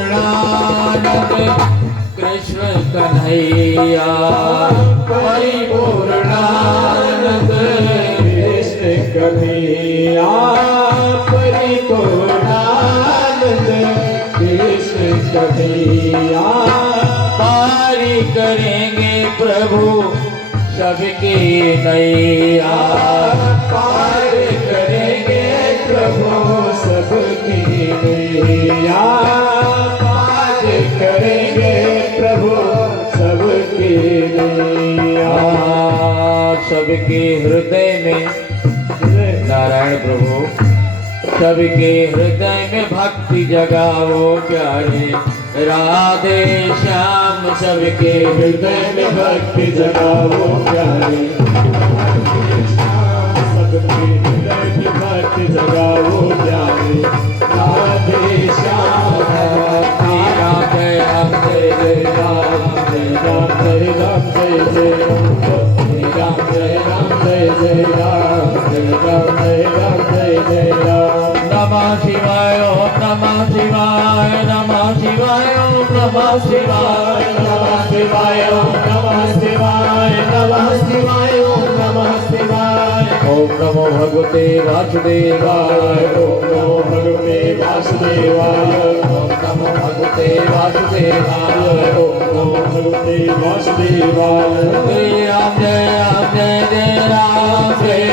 परिपूर्णानंद कृष्ण कन्हैया परिपूर्णानंद कृष्ण कन्हैया परिपूर्णानंद कृष्ण कन्हैया पारी करेंगे प्रभु सबके नैया पार करेंगे प्रभु सबकी नैया पार करेंगे प्रभु सबकी नैया सबके हृदय में नारायण प्रभु सबके हृदय में भक्ति जगाओ प्यारे राधे श्याम सबके हृदय में भक्ति जगाओ प्यारे सबके हृदय में भक्ति जगाओ प्यारे राधे श्याम श्री राम जय राम जय जय राम जय राम जय राम जय जय राम जय राम जय जय राम जय राम जय राम जय जय राम नमः शिवाय ओम नमः शिवाय नमः शिवाय ओम नमः शिवाय नमः शिवाय ओम नमः शिवाय नमः शिवाय ओम नमः शिवाय ओम नमो भगवते वासुदेवाय ओम नमो भगवते वासुदेवाय ओम नमो भगवते वासुदेवाय ओम नमो भगवते वासुदेवाय श्री राम जय राम जय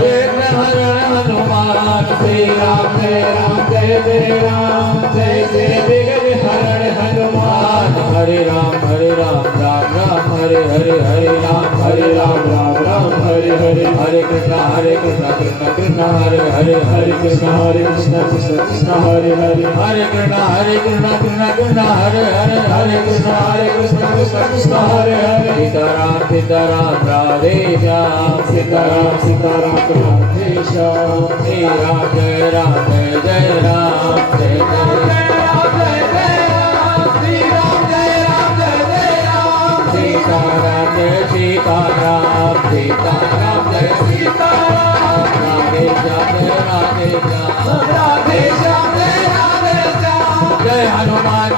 विघ्न हरण हनुमान श्री राम जय राम जय विघ्न हरण हनुमान हरे राम राम राम हरे हरे हरे राम हरे राम राम हरे हरे हरे कृष्ण कृष्ण कृष्ण हरे हरे हरे कृष्ण कृष्ण कृष्ण हरे हरे हरे कृष्ण कृष्ण कृष्ण हरे हरे हरे कृष्ण कृष्ण कृष्ण हरे हरे सीताराम सीताराम राधे श्याम सीताराम सीताराम राधे श्याम श्री राम जय राम जय जय राम जय जय सीताराम जय सीताराम सीताराम जय सीताराम राधे श्याम जय राधे श्याम राधे श्याम जय राधे श्याम जय हनुमान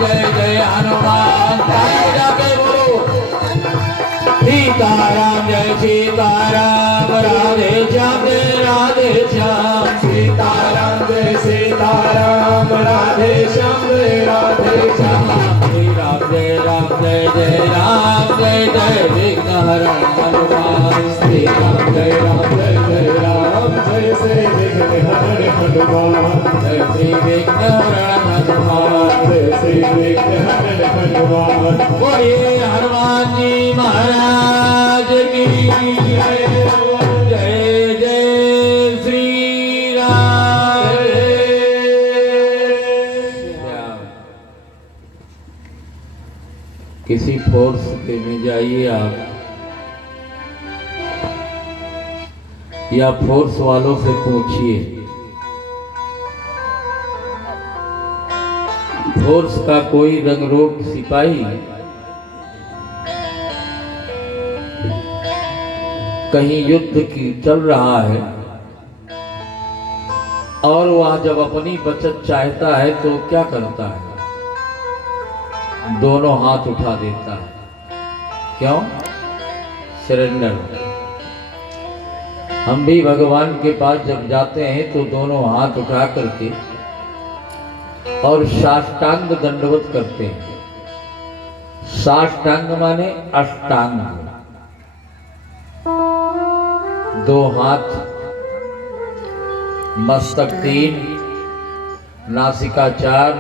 जय जाके बोलो सीताराम जय सीताराम राधे श्याम जय राधे श्याम सीताराम जय सीताराम राधे श्याम जय राधे श्याम श्री राम जय जय राम जय जय विघ्न हरण हनुमान श्री राम जय राम जय विघ्न हरण हनुमान जय श्री विघ्न हरण हनुमान जय श्री विघ्न हरण हनुमान बोलिए हनुमान जी महाराज की जय जय श्री राम किसी फोर्स में जाइए आप या फोर्स वालों से पूछिए फोर्स का कोई रंगरूप सिपाही कहीं युद्ध की चल रहा है और वह जब अपनी बचत चाहता है तो क्या करता है दोनों हाथ उठा देता है क्यों सरेंडर हम भी भगवान के पास जब जाते हैं तो दोनों हाथ उठा करके और साष्टांग दंडवत करते हैं साष्टांग माने अष्टांग दो हाथ मस्तक 3 नासिका 4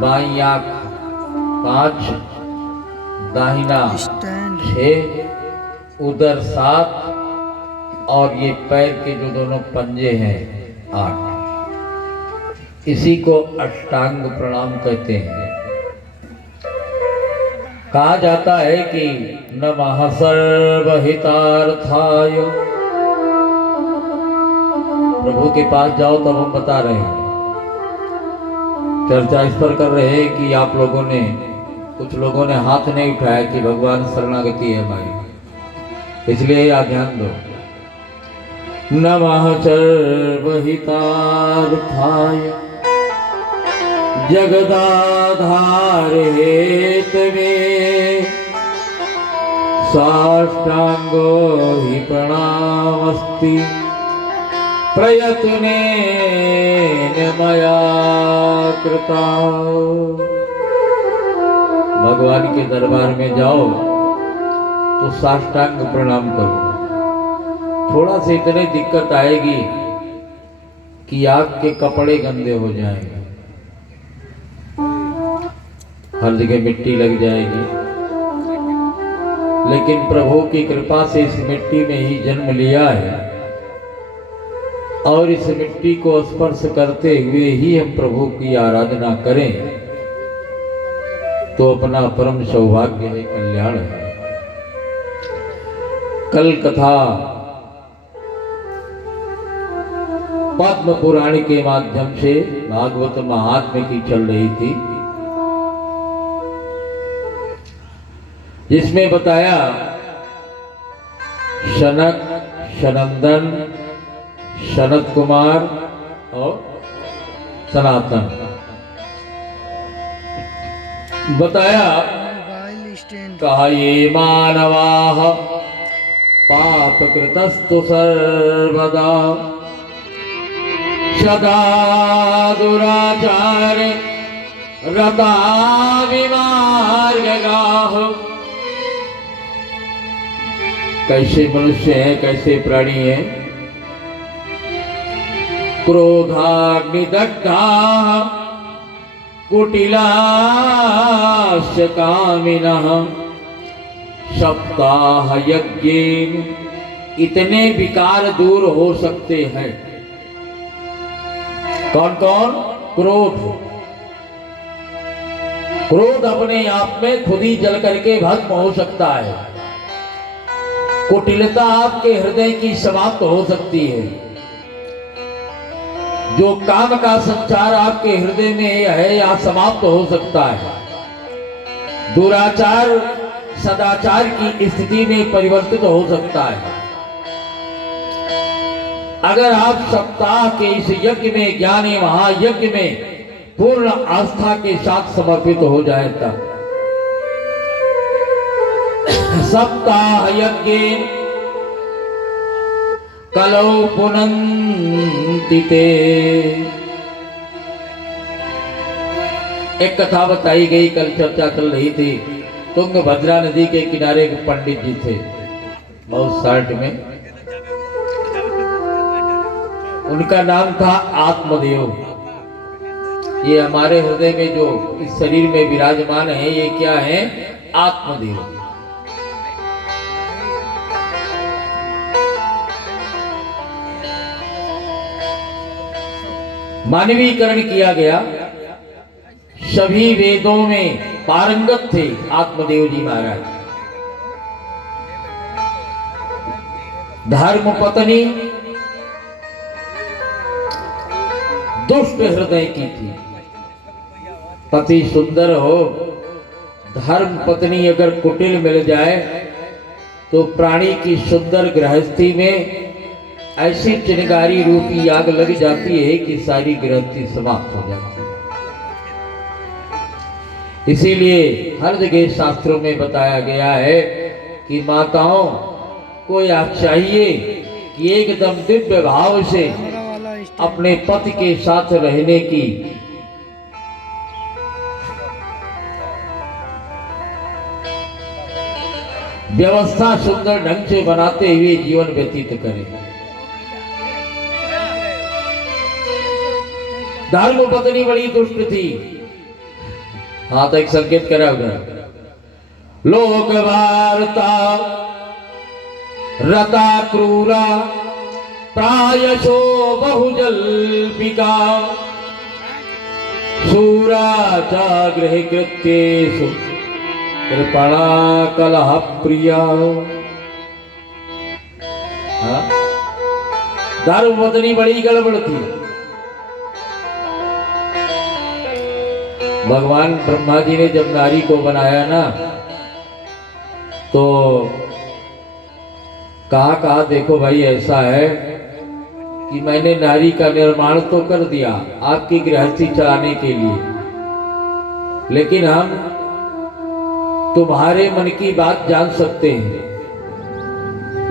बाईं आंख 5 दाहिना 6 उदर 7 और ये पैर के जो दोनों पंजे हैं 8 इसी को अष्टांग प्रणाम कहते हैं। कहा जाता है कि नमः सर्वहितार्थाय प्रभु के पास जाओ तब हम बता रहे हैं चर्चा इस पर कर रहे हैं कि आप लोगों ने कुछ लोगों ने हाथ नहीं उठाया कि भगवान शरणागति है हमारी इसलिए आप ध्यान दो नमः सर्वहितार्थाय जगदाधार हेतवे साष्टांगो हि प्रणामस्ति प्रयत्नेन मया कृता। भगवान के दरबार में जाओ तो साष्टांग प्रणाम करो। थोड़ा सा इतनी दिक्कत आएगी कि आपके कपड़े गंदे हो जाएंगे, हर जगह मिट्टी लग जाएगी, लेकिन प्रभु की कृपा से इस मिट्टी में ही जन्म लिया है और इस मिट्टी को स्पर्श करते हुए ही हम प्रभु की आराधना करें तो अपना परम सौभाग्य है, कल्याण है। कल कथा पद्म पुराण के माध्यम से भागवत महात्म्य की चल रही थी, जिसमें बताया शनक, शनंदन, शनत कुमार और सनातन बताया। कहा ये मानवाः पाप कृतस्तु सर्वदा सदा दुराचार रता विमार्गाः। कैसे मनुष्य है, कैसे प्राणी है? क्रोधाग्निदग्धाः कुटिलाश्च कामिनः सप्ताह यज्ञेन। इतने विकार दूर हो सकते हैं। कौन कौन? क्रोध। क्रोध अपने आप में खुद ही जल करके भस्म हो सकता है। कुटिलता आपके हृदय की समाप्त हो सकती है। जो काम का संचार आपके हृदय में है या समाप्त हो सकता है। दुराचार सदाचार की स्थिति में परिवर्तित हो सकता है। अगर आप सप्ताह के इस यज्ञ में, ज्ञानी महायज्ञ में पूर्ण आस्था के साथ समर्पित हो जाए तब सप्ताह यज्ञ कलौ पुनन्ति ते। एक कथा बताई गई, कल चर्चा चल रही थी। तुंगभद्रा नदी के किनारे एक पंडित जी थे, बहुत साल्ट में। उनका नाम था आत्मदेव। ये हमारे हृदय में जो इस शरीर में विराजमान है, ये क्या है? आत्मदेव। मानवीकरण किया गया। सभी वेदों में पारंगत थे आत्मदेव जी महाराज। धर्म पत्नी दुष्ट हृदय की थी। पति सुंदर हो, धर्म पत्नी अगर कुटिल मिल जाए तो प्राणी की सुंदर गृहस्थी में ऐसी चिनगारी रूपी आग लग जाती है कि सारी गृहस्थी समाप्त हो जाती है। इसीलिए हर जगह शास्त्रों में बताया गया है कि माताओं को यह चाहिए कि एकदम दिव्य भाव से अपने पति के साथ रहने की व्यवस्था सुंदर ढंग से बनाते हुए जीवन व्यतीत करें। धर्म पत्नी बड़ी दुष्ट थी। हाँ, तो एक संकेत करा उधर। लोक वार्ता रता क्रूरा प्रायशो बहुजल्पिका शूरा च गृह कृत्येषु कृपणा कलह प्रिया। धर्मपत्नी बड़ी गड़बड़ थी। भगवान ब्रह्मा जी ने जब नारी को बनाया ना, तो कहा देखो भाई, ऐसा है कि मैंने नारी का निर्माण तो कर दिया आपकी गृहस्थी चलाने के लिए, लेकिन हम तुम्हारे मन की बात जान सकते हैं,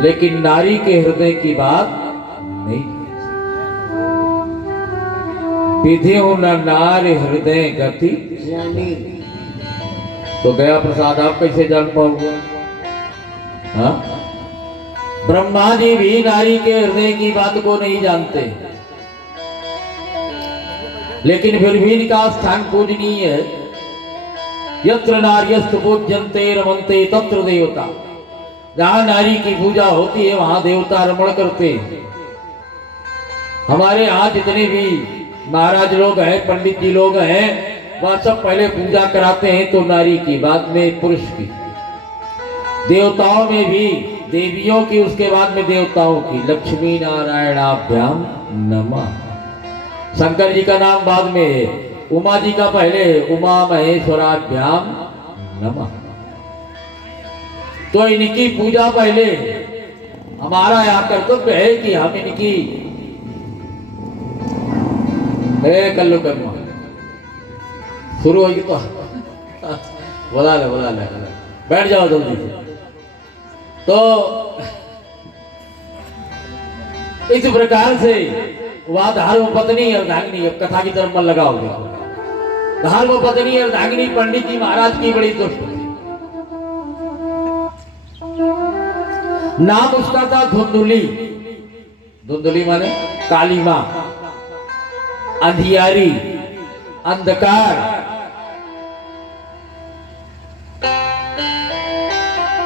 लेकिन नारी के हृदय की बात नहीं। विधियो न नार हृदय गति जानी। तो गया प्रसाद आप कैसे जान पाओगे? हाँ, ब्रह्मा जी भी नारी के हृदय की बात को नहीं जानते, लेकिन फिर भी इनका स्थान पूजनीय है। यत्र नार्यस्तु पूज्यन्ते रमन्ते तत्र देवता। जहां नारी की पूजा होती है वहां देवता रमण करते हैं। हमारे यहाँ जितने भी महाराज लोग हैं, पंडित जी लोग हैं, वह सब पहले पूजा कराते हैं तो नारी की, बाद में पुरुष की। देवताओं में भी देवियों की, उसके बाद में देवताओं की। लक्ष्मी नारायणाभ्याम नमः। शंकर जी का नाम बाद में है, उमा जी का पहले है, उमा महेश्वराभ्याम नमः। तो इनकी पूजा पहले। हमारा यहाँ कर्तव्य है कि हम इनकी कल्लू कर्म शुरू होगी तो बोला ले बैठ जाओ जल्दी से। तो इस प्रकार से वह धर्म पत्नी अर्धांगिनी, अब कथा की तरफ मन लगाओगे। धर्म पत्नी अर्धांगिनी पंडित जी महाराज की बड़ी दुष्ट थी। नाम उसका था धुंधुली। धुंधुली माने काली मां, अंधियारी, अंधकार।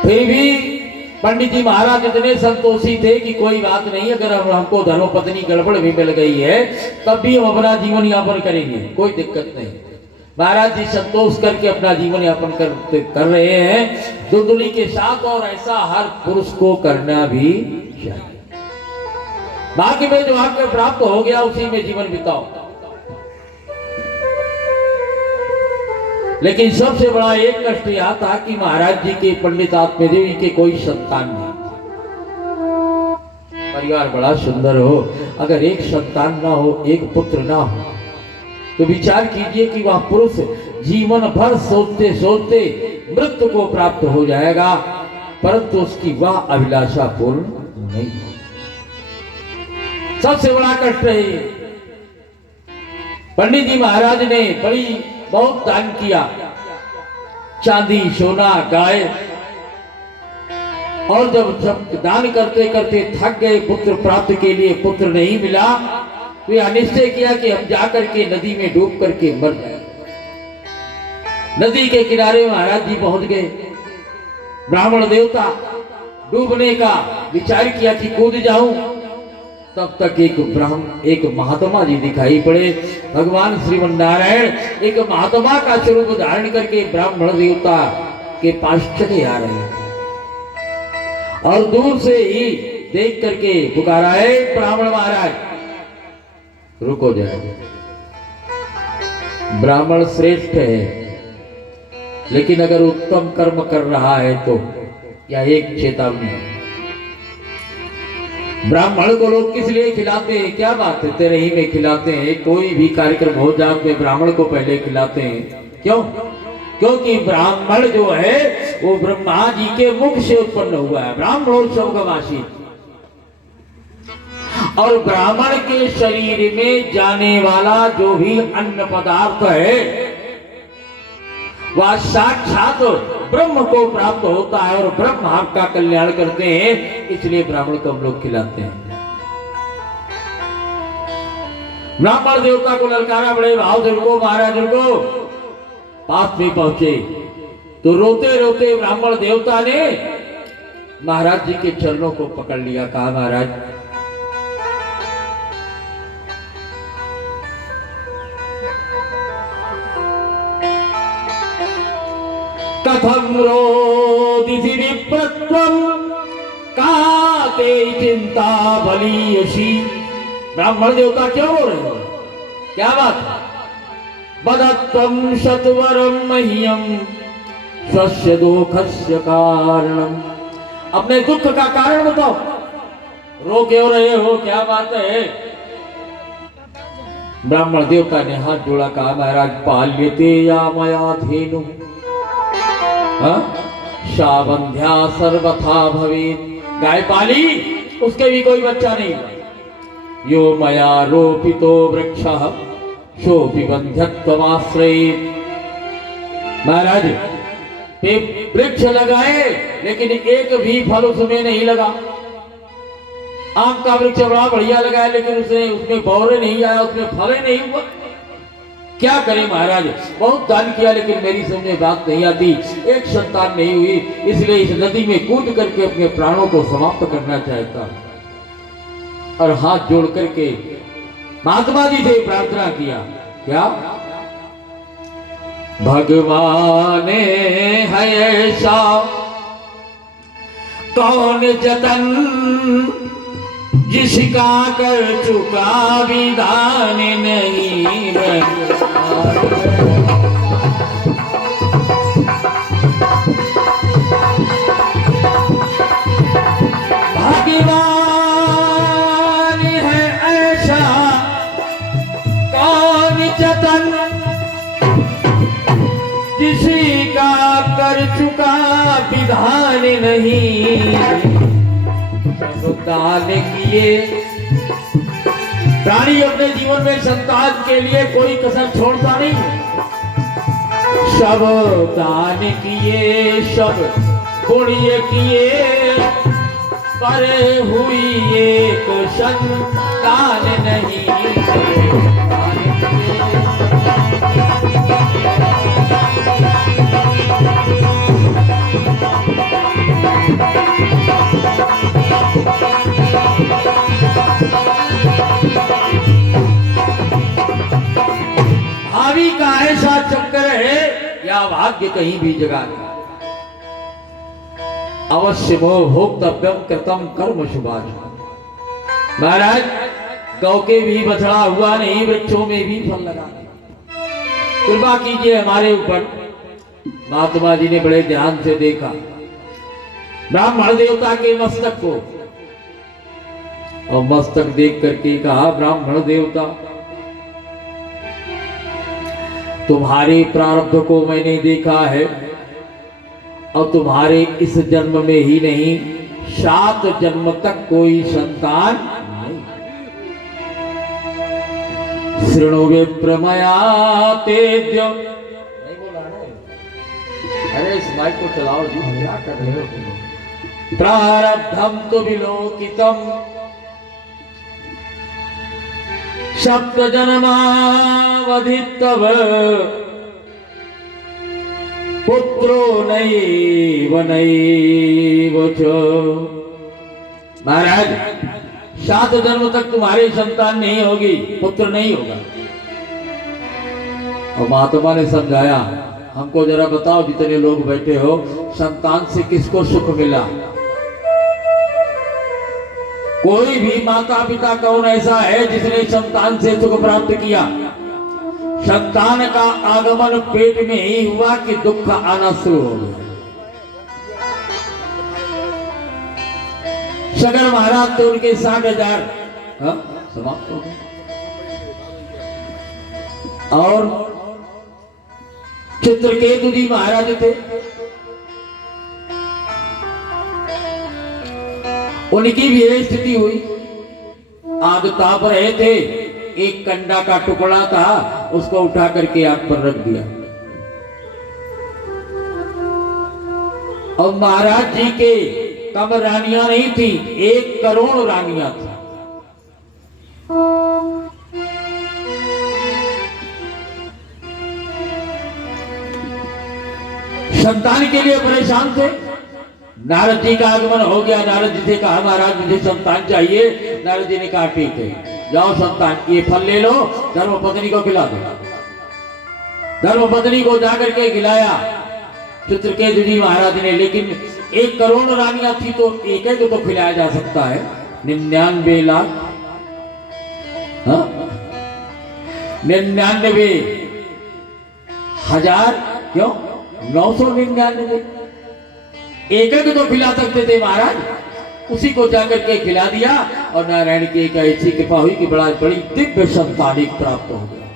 फिर भी पंडित जी महाराज इतने संतोषी थे कि कोई बात नहीं, अगर हमको धर्मपत्नी गड़बड़ भी मिल गई है तब भी हम अपना जीवन यापन करेंगे, कोई दिक्कत नहीं। महाराज जी संतोष करके अपना जीवन यापन कर रहे हैं धुंधुली के साथ, और ऐसा हर पुरुष को करना भी चाहिए। बाकी में जो आकर प्राप्त हो गया उसी में जीवन बिताओ। लेकिन सबसे बड़ा एक कष्ट यह था कि महाराज जी के, पंडित आत्मदेव के कोई संतान नहीं। परिवार बड़ा सुंदर हो, अगर एक संतान ना हो, एक पुत्र ना हो, तो विचार कीजिए कि वह पुरुष जीवन भर सोचते सोचते मृत्यु को प्राप्त हो जाएगा, परंतु उसकी वह अभिलाषा पूर्ण नहीं हो। सबसे बड़ा कष्ट है। पंडित जी महाराज ने बहुत दान किया, चांदी, सोना, गाय, और जब दान करते करते थक गए, पुत्र प्राप्त के लिए पुत्र नहीं मिला, तो यह निश्चय किया कि हम जाकर के नदी में डूब करके मर जाए। नदी के किनारे महाराज जी पहुंच गए। ब्राह्मण देवता डूबने का विचार किया कि कूद जाऊं, तब तक एक महात्मा जी दिखाई पड़े। भगवान श्रीमन नारायण एक महात्मा का स्वरूप धारण करके ब्राह्मण देवता के पास चले आ रहे हैं, और दूर से ही देख करके पुकारा, है ब्राह्मण महाराज रुको जाए। ब्राह्मण श्रेष्ठ है, लेकिन अगर उत्तम कर्म कर रहा है तो क्या एक चेतावनी। ब्राह्मण को लोग किस लिए खिलाते हैं? क्या बात है, तेरे ही में खिलाते हैं। कोई भी कार्यक्रम हो जाए ब्राह्मण को पहले खिलाते हैं। क्यों? क्योंकि ब्राह्मण जो है वो ब्रह्मा जी के मुख से उत्पन्न हुआ है। ब्राह्मण स्वर्गवासी, और ब्राह्मण के शरीर में जाने वाला जो भी अन्न पदार्थ है वह साक्षात ब्रह्म को प्राप्त होता है, और ब्रह्म आपका कल्याण करते हैं, इसलिए ब्राह्मण को हम लोग खिलाते हैं। ब्राह्मण देवता को ललकारा, बड़े भाव से रुको महाराज रुको। पास में पहुंचे तो रोते रोते ब्राह्मण देवता ने महाराज जी के चरणों को पकड़ लिया। कहा, महाराज कथम रोदिति विप्रत्वम काते चिंता बलीयसी। ब्राह्मण देवता क्या बोल रहे हो? क्या बात? बदत्वम सत्वरम मह्यम स्वस्य दुःखस्य कारणम। अपने दुख का कारण बताओ, रो क्यों रहे हो? क्या बात है? ब्राह्मण देवता ने हाथ जोड़ा, कहा महाराज पाल लेते या मया धेनु शाबंध्या सर्वथा भवेत। गाय पाली, उसके भी कोई बच्चा नहीं हुआ। यो मया रोपितो वृक्षः शोभि बंध्यत्वमाश्रयेत। महाराज वृक्ष लगाए लेकिन एक भी फल उसमें नहीं लगा। आम का वृक्ष बड़ा बढ़िया लगाया लेकिन उसमें बौरे नहीं आया, उसमें फल नहीं हुआ। क्या करें महाराज, बहुत दान किया लेकिन मेरी समझ में बात नहीं आती, एक संतान नहीं हुई, इसलिए इस नदी में कूद करके अपने प्राणों को समाप्त करना चाहता हूं। और हाथ जोड़ करके महात्मा जी से प्रार्थना किया, क्या भगवान है ऐसा कौन जतन जिसका कर चुका विधान नहीं भगवान है ऐसा कौन जतन जिसका कर चुका विधान नहीं। दान किए प्राणी अपने जीवन में संतान के लिए कोई कसर छोड़ता नहीं। सब दान किए सब पुण्य किए पर हुई एक संतान नहीं। भावी का ऐसा चक्कर है या भाग्य कहीं भी जगह नहीं। अवश्य मोह भोक्तव्यम कृतम कर्म शुभाज। महाराज गौ के भी बछड़ा हुआ नहीं, वृक्षों में भी फल लगा नहीं। कृपा कीजिए हमारे ऊपर। महात्मा जी ने बड़े ध्यान से देखा ब्राह्मण देवता के मस्तक को और मस्तक देख करके कहा, ब्राह्मण देवता तुम्हारे प्रारब्ध को मैंने देखा है और तुम्हारे इस जन्म में ही नहीं 7 जन्म तक कोई संतान नहीं। शृणु विप्रमया तेद्य। नहीं बोला ना? अरे इस माइक को चलाओ जी, क्या कर रहे हो? प्रारब्धम तो विलोकितम सप्त जन्मावधितव पुत्रो नैव नैव च। महाराज 7 जन्म तक तुम्हारी संतान नहीं होगी, पुत्र नहीं होगा। और महात्मा ने समझाया, हमको जरा बताओ जितने लोग बैठे हो, संतान से किसको सुख मिला? कोई भी माता पिता कौन ऐसा है जिसने संतान से सुख प्राप्त किया? संतान का आगमन पेट में ही हुआ कि दुख आना शुरू हो गया। सगर महाराज तो उनके 60,000 समाप्त हो गए। और चित्रकेतु जी महाराज थे, उनकी भी यही स्थिति हुई। आग ताप रहे थे, एक कंडा का टुकड़ा था, उसको उठा करके आग पर रख दिया। और महाराज जी के कम रानियां नहीं थी, 1 करोड़ रानियां थी। संतान के लिए परेशान थे। नारद जी का आगमन हो गया। नारद जी से कहा, महाराज मुझे संतान चाहिए। नारद जी ने कहा, ठीक है, जाओ संतान, ये फल ले लो, धर्मपत्नी को खिला दो। धर्मपत्नी को जाकर के खिलाया चित्रकेतु जी महाराज ने। लेकिन 1 करोड़ रानियां थी तो एक एक तो खिलाया जा सकता है, 99 लाख 99,000 क्यों 999 एक एक तो खिला सकते थे महाराज। उसी को जाकर के खिला दिया और नारायण की एक ऐसी कृपा हुई कि बड़ा बड़ी दिव्य संतानिक प्राप्त हो गया।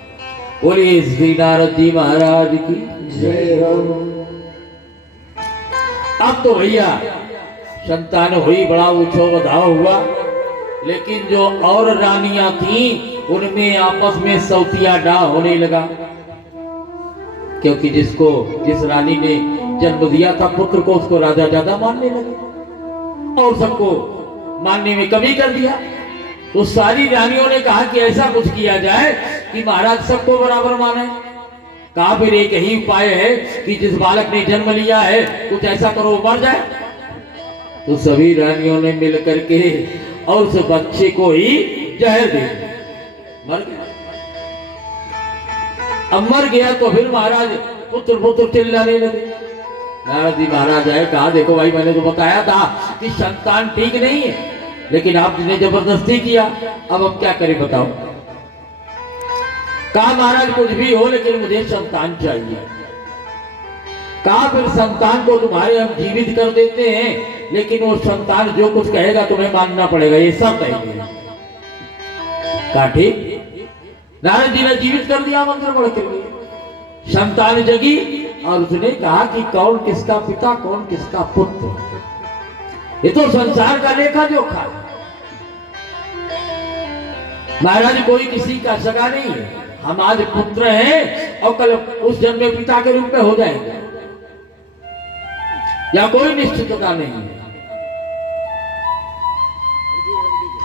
बोलिए श्री नारद जी महाराज की जय राम। अब तो भैया संतान हुई, बड़ा उछो बधाव हुआ, लेकिन जो और रानियां थी उनमें आपस में सौतिया डा होने लगा, क्योंकि जिस रानी ने जन्म दिया था पुत्र को, उसको राजा ज्यादा मानने लगे और सबको मानने में कमी कर दिया। तो सारी रानियों ने कहा कि ऐसा कुछ किया जाए कि महाराज सबको बराबर माने। कहा फिर एक ही उपाय है कि जिस बालक ने जन्म लिया है कुछ ऐसा करो मर जाए। तो सभी रानियों ने मिल करके और उस बच्चे को ही जहर दे दिया, मर गया। अब मर गया तो फिर महाराज पुत्र पुत्र चिल्लाने लगे। नारद जी महाराज आए, कहा देखो भाई मैंने तो बताया था कि संतान ठीक नहीं है, लेकिन आपने जबरदस्ती किया, अब हम क्या करें बताओ। कहा महाराज कुछ भी हो लेकिन मुझे संतान चाहिए। कहा फिर संतान को तुम्हारे हम जीवित कर देते हैं, लेकिन वो संतान जो कुछ कहेगा तुम्हें मानना पड़ेगा, ये सब कहेंगे। कहा ठीक। नारद जी ने जीवित कर दिया मंत्र पढ़ के। संतान जगी और उसने कहा कि कौन किसका पिता कौन किसका पुत्र, ये तो संसार का लेखा जोखा है। महाराज कोई किसी का सगा नहीं है, हम आज पुत्र हैं और कल उस जन्म में पिता के रूप में हो जाएंगे, या कोई निश्चितता नहीं है।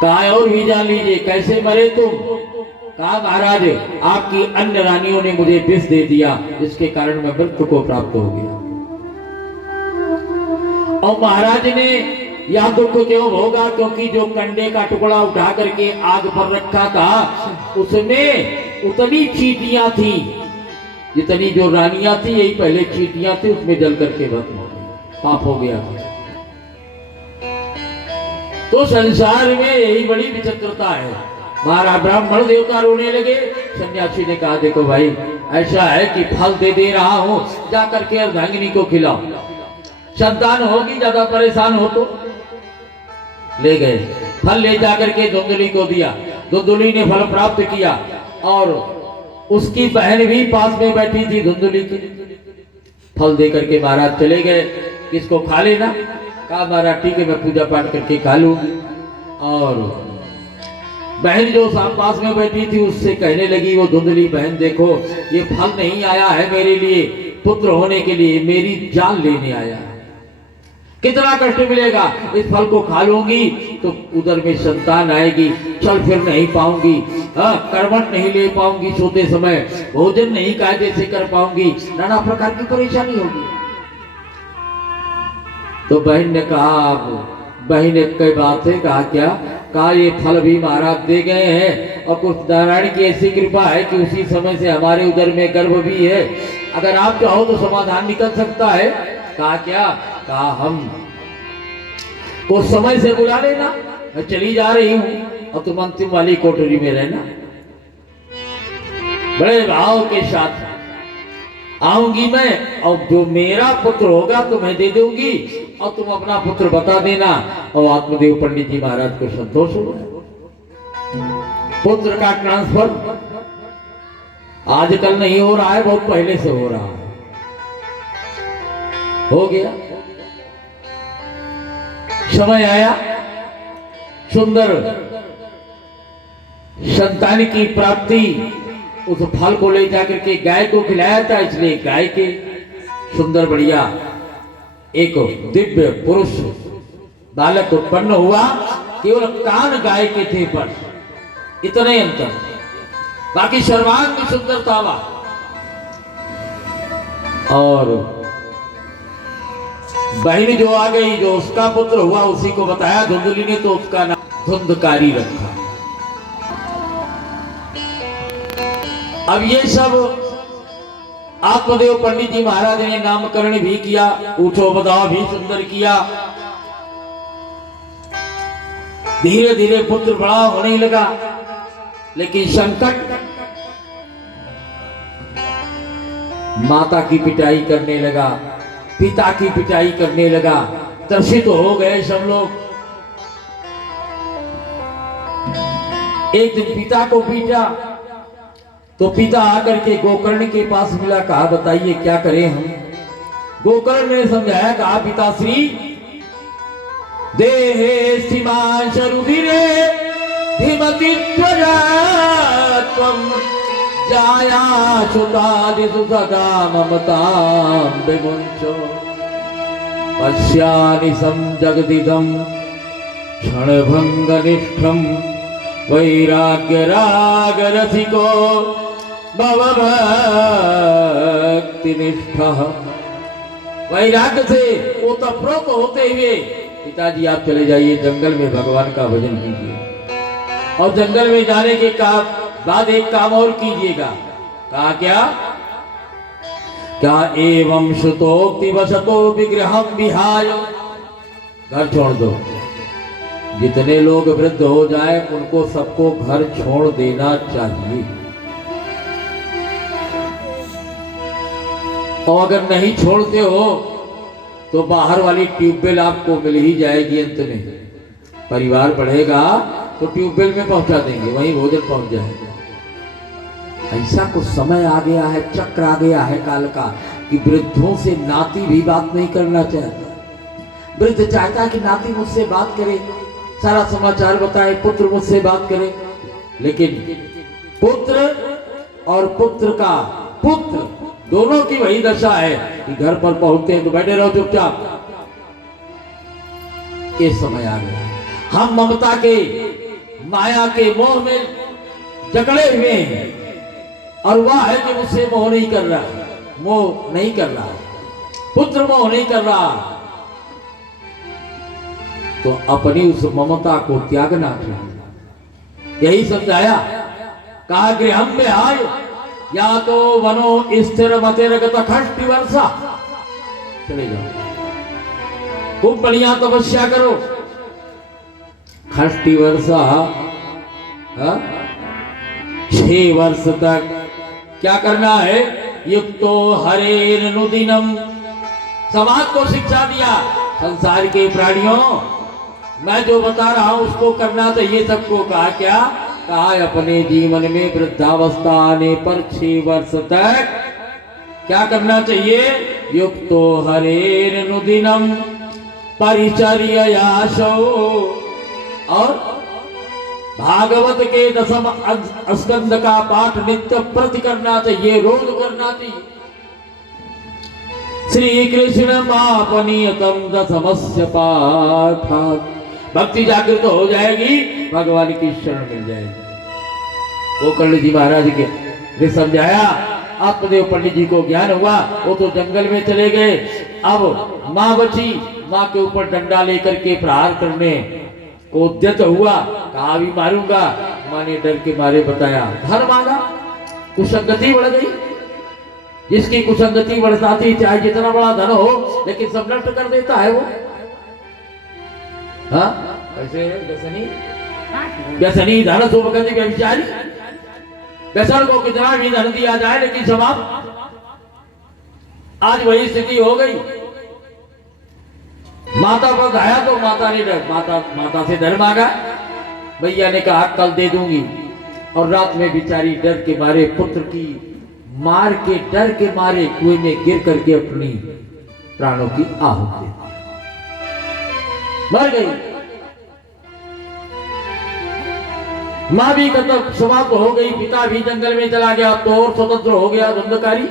कहा और भी जान लीजिए कैसे मरे तुम। कहा महाराज आपकी अन्य रानियों ने मुझे विष दे दिया, जिसके कारण मैं मृत्यु को प्राप्त हो गया। और महाराज ने यह दुख क्यों भोगा, क्योंकि जो कंडे का टुकड़ा उठा करके आग पर रखा था उसमें उतनी चींटियां थी जितनी जो रानियां थी, यही पहले चींटियां थी, उसमें जल करके भस्म हो गई, पाप हो गया था। तो संसार में यही बड़ी विचित्रता है। महाराज ब्राह्मण देवता रोने लगे। सन्यासी ने कहा देखो भाई ऐसा है कि फल दे रहा हूं, जाकर के अर्धांगिनी को खिलाओ, संतान होगी, ज्यादा परेशान हो तो। ले गए, फल ले जाकर के धुंधली को दिया, धुंधली ने फल प्राप्त किया और उसकी बहन भी पास में बैठी थी धुंधली की। फल दे करके महाराज चले गए, किसको खा लेना। कहा महाराज ठीक है मैं पूजा पाठ करके खा लूंगी। और बहन जो पास में बैठी थी उससे कहने लगी, वो धुंधली बहन देखो ये फल नहीं आया है मेरे लिए पुत्र होने के लिए, मेरी जान लेने आया है, कितना कष्ट मिलेगा। इस फल को खा लूंगी तो उधर में संतान आएगी, चल फिर नहीं पाऊंगी, करवट नहीं ले पाऊंगी, सोते समय भोजन नहीं कायदे से कर पाऊंगी, नाना प्रकार की परेशानी होगी। तो बहन ने कहा, बहन एक कई बात है। कहा क्या। कहा ये फल भी महाराज दे गए हैं और कुछ नारायण की ऐसी कृपा है कि उसी समय से हमारे उधर में गर्भ भी है, अगर आप चाहो तो समाधान निकल सकता है। कहा क्या। कहा हम कुछ समय से बुला लेना, मैं चली जा रही हूं और तुम अंतिम वाली कोठरी में रहना, बड़े भाव के साथ आऊंगी मैं, और जो मेरा पुत्र होगा तुम्हें दे दूंगी और तुम अपना पुत्र बता देना। और आत्मदेव पंडित जी महाराज को संतोष हो गया। पुत्र का ट्रांसफर आजकल नहीं हो रहा है, बहुत पहले से हो रहा है, हो गया। समय आया, सुंदर संतान की प्राप्ति, उस फल को ले जाकर के गाय को खिलाया था, इसलिए गाय के सुंदर बढ़िया एक दिव्य पुरुष बालक उत्पन्न हुआ। केवल कान गाय के थे पर इतने अंतर, बाकी सर्वांग सुंदरता हुआ। और बहन जो आ गई, जो उसका पुत्र हुआ उसी को बताया धुंधली ने, तो उसका नाम धुंधकारी रखा। अब ये सब आत्मदेव पंडित जी महाराज ने नामकरण भी किया, ऊंचो बधाव भी सुंदर किया। धीरे धीरे पुत्र बड़ा होने लगा, लेकिन संकट, माता की पिटाई करने लगा, पिता की पिटाई करने लगा, त्रसित हो गए सब लोग। एक दिन पिता को पीटा तो पिता आकर के गोकर्ण के पास मिला, कहा बताइए क्या करें हम। गोकर्ण ने समझाया, कहा पिताश्री देहे सीमांश रुधिरे धीमति त्वया त्वं जाया सुतादिषु सदा ममतां विमुञ्चो पश्यानिशं जगदिदं क्षणभङ्गनिष्ठं वैराग्यरागरसिको भवभक्तिनिष्ठः। वैराग्य से ओतप्रोत होते हुए पिताजी आप चले जाइए जंगल में भगवान का भजन कीजिए, और जंगल में जाने के बाद एक काम और कीजिएगा। कहा क्या? क्या एवं श्रुतोक्ति वशतो विग्रहम विहाय, घर छोड़ दो। जितने लोग वृद्ध हो जाए उनको सबको घर छोड़ देना चाहिए, और अगर नहीं छोड़ते हो तो बाहर वाली ट्यूबवेल आपको मिल ही जाएगी। अंत में परिवार बढ़ेगा तो ट्यूबवेल में पहुंचा देंगे, वहीं भोजन पहुंच जाएगा। ऐसा कुछ समय आ गया है, चक्र आ गया है काल का, कि वृद्धों से नाती भी बात नहीं करना चाहता। वृद्ध चाहता है कि नाती मुझसे बात करे, सारा समाचार बताए, पुत्र मुझसे बात करे, लेकिन पुत्र और पुत्र का पुत्र दोनों की वही दशा है कि घर पर पहुंचते हैं तो बैठे रहो चुपचाप। ये समय आ गया, हम ममता के माया के मोह में जकड़े हुए हैं, और वह है कि मुझसे मोह नहीं कर रहा, मोह नहीं कर रहा, पुत्र मोह नहीं कर रहा, तो अपनी उस ममता को त्यागना चाहिए। यही समझाया। कहा गृहम में आय या तो वनो स्थिर मतेरगत खष्टि वर्षा, चले जाओ खूब बढ़िया तपस्या करो। खष्टि वर्षा 6 वर्ष तक क्या करना है? युक्तो हरेर नुदिनम, समाज को शिक्षा दिया, संसार के प्राणियों मैं जो बता रहा हूं उसको करना चाहिए सबको। कहा क्या? कहा अपने जीवन में वृद्धावस्था आने पर 6 वर्ष तक क्या करना चाहिए? युक्तो हरेर नुदिनम परिचर्याशो, और भागवत के 10म स्कंद का पाठ नित्य प्रति करना चाहिए, रोज करना चाहिए। श्री कृष्ण मापनीयतम 10मस्य पाठात्, भक्ति जागृत हो जाएगी, भगवान की शरण मिल जाएगी। गोकर्ण जी महाराज के ने समझाया, आत्मदेव पंडित जी को ज्ञान हुआ, वो तो जंगल में चले गए। अब माँ बची, माँ के ऊपर डंडा लेकर के प्रहार करने को उद्यत हुआ। कहा भी मारूंगा, माँ ने डर के मारे बताया। धन मांगा, कुसंगति बढ़ गई। जिसकी कुसंगति बढ़ जाती, चाहे जितना बड़ा धन हो, लेकिन सब नष्ट कर देता है वो। हाँ कैसे व्यसनी व्यसनी धन सोबगति व्यभिचारी, व्यसन को कितना भी धन दिया जाए लेकिन समाप्त। आज वही स्थिति हो गई। माता पर आया तो माता ने माता से धन मांगा, भैया ने कहा कल दे दूंगी, और रात में बेचारी डर के मारे, पुत्र की मार के डर के मारे कुएं में गिर करके अपनी प्राणों की आहुति दे, मर गई। मां भी मतलब समाप्त हो गई, पिता भी जंगल में चला गया, तो और स्वतंत्र हो गया धुंधकारी।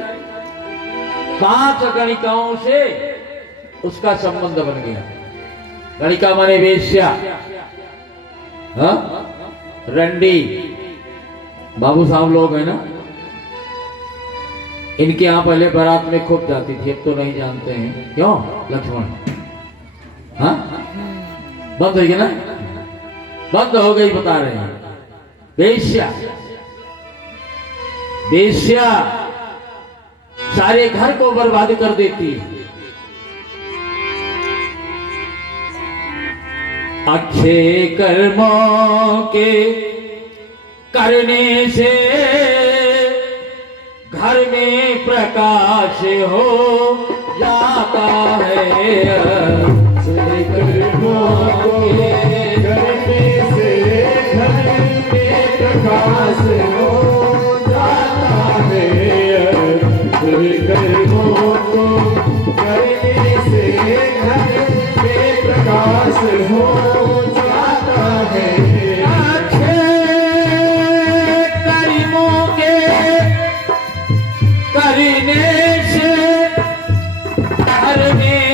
5 गणिकाओं से उसका संबंध बन गया। गणिका माने वेश्या, रंडी, बाबू साहब लोग है ना, इनके यहां पहले बारात में खूब जाती थी, अब तो नहीं जानते हैं। क्यों? लक्ष्मण। हाँ बंद हो गई ना, बंद हो गई, बता रहे हैं। वेश्या, वेश्या सारे घर को बर्बाद कर देती है। अच्छे कर्मों के करने से घर में प्रकाश हो जाता है। अच्छे कर्मों के करने से घर में प्रकाश हो जाता है। कर्मों को करने से घर में प्रकाश हो जाता है। अच्छे कर्मों के करने से घर में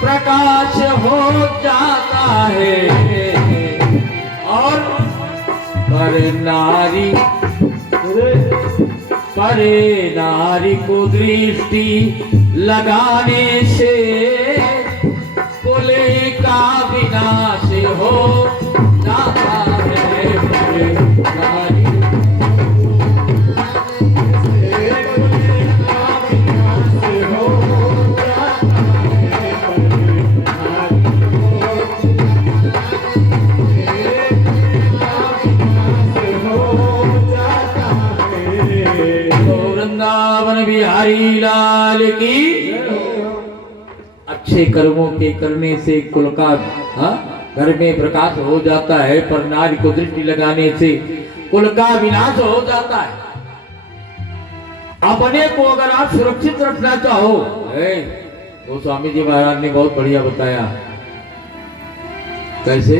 प्रकाश हो जाता है। और पर नारी को दृष्टि लगाने से कुल का विनाश हो जाता है। नारी वृंदावन बिहारी लाल की। अच्छे कर्मों के करने से कुल का घर में प्रकाश हो जाता है, पर नारी को दृष्टि लगाने से कुल का विनाश हो जाता है। अपने को अगर आप सुरक्षित रखना चाहो, वो स्वामी जी महाराज ने बहुत बढ़िया बताया। कैसे?